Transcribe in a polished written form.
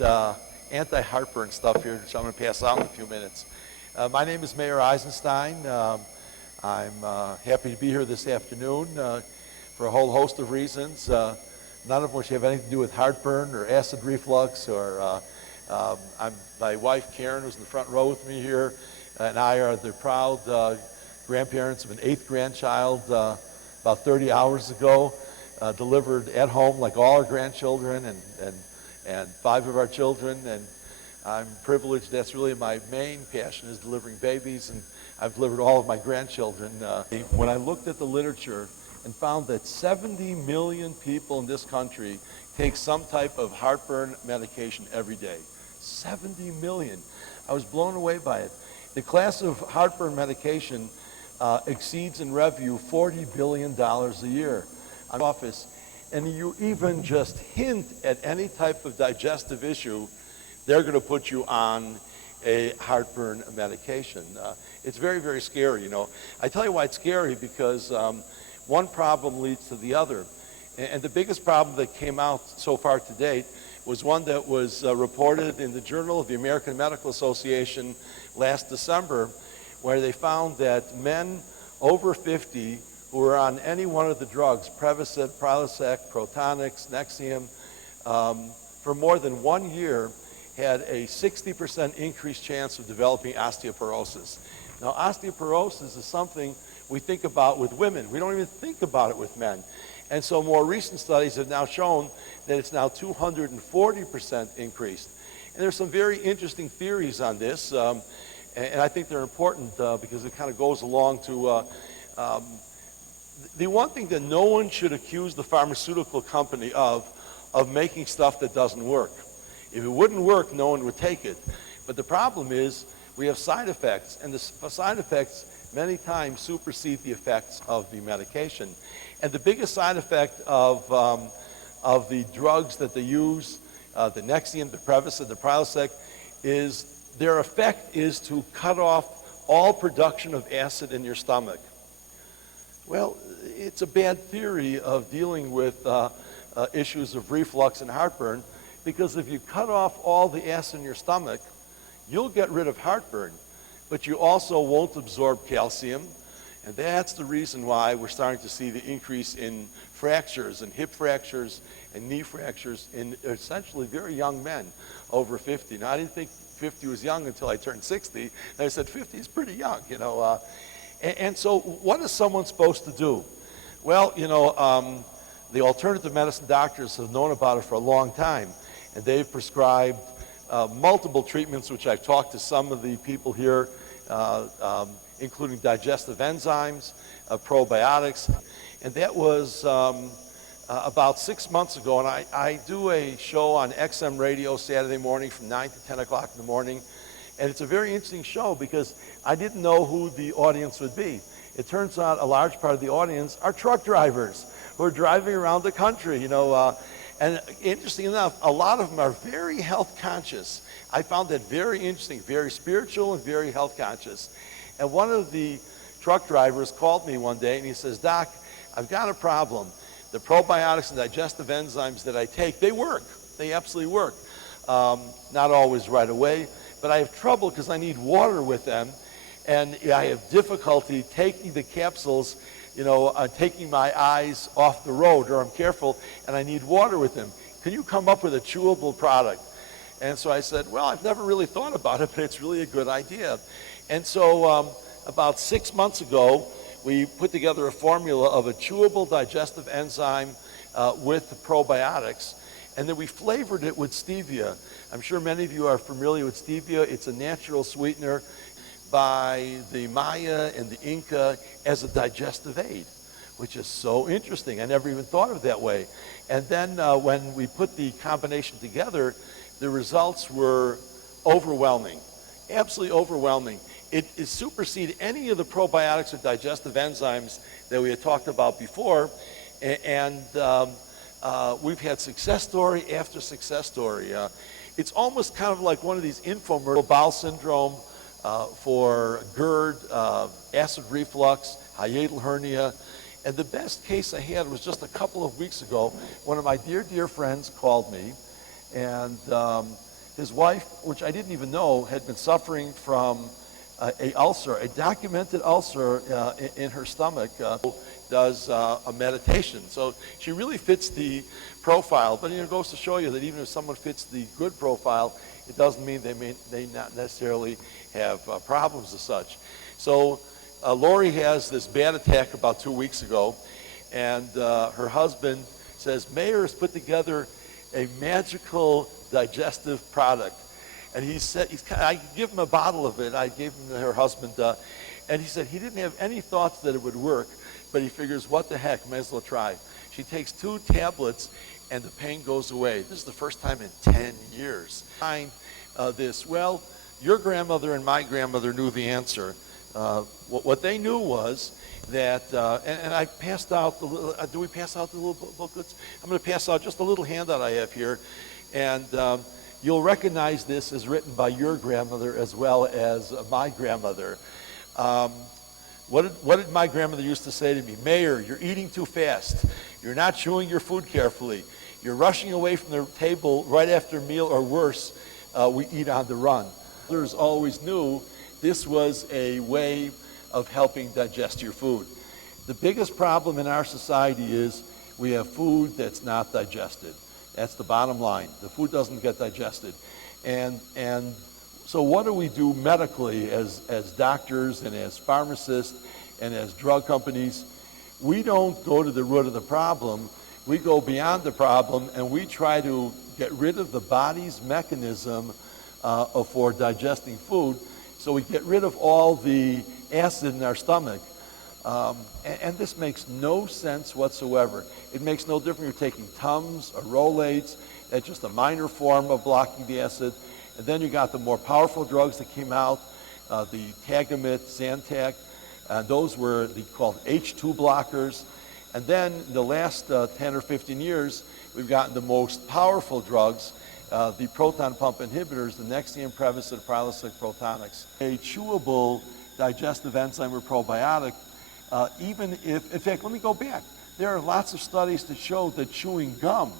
anti-heartburn stuff here, which I'm going to pass out in a few minutes. My name is Mayor Eisenstein. I'm happy to be here this afternoon for a whole host of reasons, none of which have anything to do with heartburn or acid reflux. My wife Karen, who's in the front row with me here, and I are the proud grandparents of an 8th grandchild about 30 hours ago, delivered at home like all our grandchildren and 5 of our children. And I'm privileged. That's really my main passion, is delivering babies, and I've delivered all of my grandchildren. When I looked at the literature and found that 70 million people in this country take some type of heartburn medication every day. 70 million. I was blown away by it. The class of heartburn medication exceeds in revenue $40 billion a year. In office, and you even just hint at any type of digestive issue, they're going to put you on a heartburn medication. It's very, very scary, you know. I tell you why it's scary, because one problem leads to the other. And the biggest problem that came out so far to date was one that was reported in the Journal of the American Medical Association last December, where they found that men over 50 who were on any one of the drugs, Prevacid, Prilosec, Protonix, Nexium, for more than 1 year, had a 60% increased chance of developing osteoporosis. Now, osteoporosis is something we think about with women. We don't even think about it with men. And so more recent studies have now shown that it's now 240% increased. And there's some very interesting theories on this, and I think they're important because it kind of goes along to the one thing that no one should accuse the pharmaceutical company of making stuff that doesn't work. If it wouldn't work, no one would take it. But the problem is we have side effects, and the side effects many times supersede the effects of the medication. And the biggest side effect of the drugs that they use, the Nexium, the Prevacid, the Prilosec, is their effect is to cut off all production of acid in your stomach. Well, it's a bad theory of dealing with issues of reflux and heartburn, because if you cut off all the acid in your stomach, you'll get rid of heartburn, but you also won't absorb calcium. And that's the reason why we're starting to see the increase in fractures, and hip fractures and knee fractures in essentially very young men over 50. Now, I didn't think 50 was young until I turned 60. And I said 50 is pretty young, you know. And so what is someone supposed to do? Well, you know, the alternative medicine doctors have known about it for a long time, and they've prescribed multiple treatments, which I've talked to some of the people here, including digestive enzymes, probiotics. And that was about 6 months ago, and I do a show on XM radio Saturday morning from 9 to 10 o'clock in the morning. And it's a very interesting show because I didn't know who the audience would be. It turns out a large part of the audience are truck drivers who are driving around the country, you know. And interesting enough, a lot of them are very health conscious. I found that very interesting, very spiritual and very health conscious. And one of the truck drivers called me one day and he says, "Doc, I've got a problem. The probiotics and digestive enzymes that I take, they work. They absolutely work. Not always right away, but I have trouble because I need water with them, and I have difficulty taking the capsules, you know, taking my eyes off the road, or I'm careful, and I need water with them. Can you come up with a chewable product?" And so I said, "Well, I've never really thought about it, but it's really a good idea." And so about 6 months ago, we put together a formula of a chewable digestive enzyme with the probiotics, and then we flavored it with stevia. I'm sure many of you are familiar with stevia. It's a natural sweetener by the Maya and the Inca as a digestive aid, which is so interesting. I never even thought of it that way. And then when we put the combination together, the results were overwhelming, absolutely overwhelming. It superseded any of the probiotics or digestive enzymes that we had talked about before. And we've had success story after success story. It's almost kind of like one of these infomercials, bowel syndrome, for GERD, acid reflux, hiatal hernia. And the best case I had was just a couple of weeks ago. One of my dear, dear friends called me, and His wife, which I didn't even know, had been suffering from a ulcer, a documented ulcer in her stomach, does a meditation. So she really fits the profile, but it goes to show you that even if someone fits the good profile, it doesn't mean they not necessarily have problems as such. So Lori has this bad attack about 2 weeks ago, and her husband says, Mayor has put together a magical digestive product. And he said, I give him a bottle of it. I gave him to her husband, and he said he didn't have any thoughts that it would work, but he figures, what the heck, might as well try. She takes 2 tablets, and the pain goes away. This is the first time in 10 years. Find this, well, your grandmother and my grandmother knew the answer. What they knew was that, and I passed out the little, do we pass out the little booklets? I'm going to pass out just a little handout I have here, and you'll recognize this as written by your grandmother as well as my grandmother. What did my grandmother used to say to me? Mayor, you're eating too fast. You're not chewing your food carefully. You're rushing away from the table right after a meal, or worse, we eat on the run. Others always knew this was a way of helping digest your food. The biggest problem in our society is we have food that's not digested. That's the bottom line. The food doesn't get digested. And so what do we do medically as doctors and as pharmacists and as drug companies? We don't go to the root of the problem. We go beyond the problem, and we try to get rid of the body's mechanism for digesting food. So we get rid of all the acid in our stomach. And this makes no sense whatsoever. It makes no difference if you're taking Tums or Rolaids. That's just a minor form of blocking the acid. And then you got the more powerful drugs that came out, the Tagamet, Zantac, and those were called H2 blockers. And then in the last 10 or 15 years, we've gotten the most powerful drugs, the proton pump inhibitors, the Nexium, Prevacid, Prilosec, Protonics. A chewable digestive enzyme or probiotic, even if, in fact, let me go back. There are lots of studies that show that chewing gum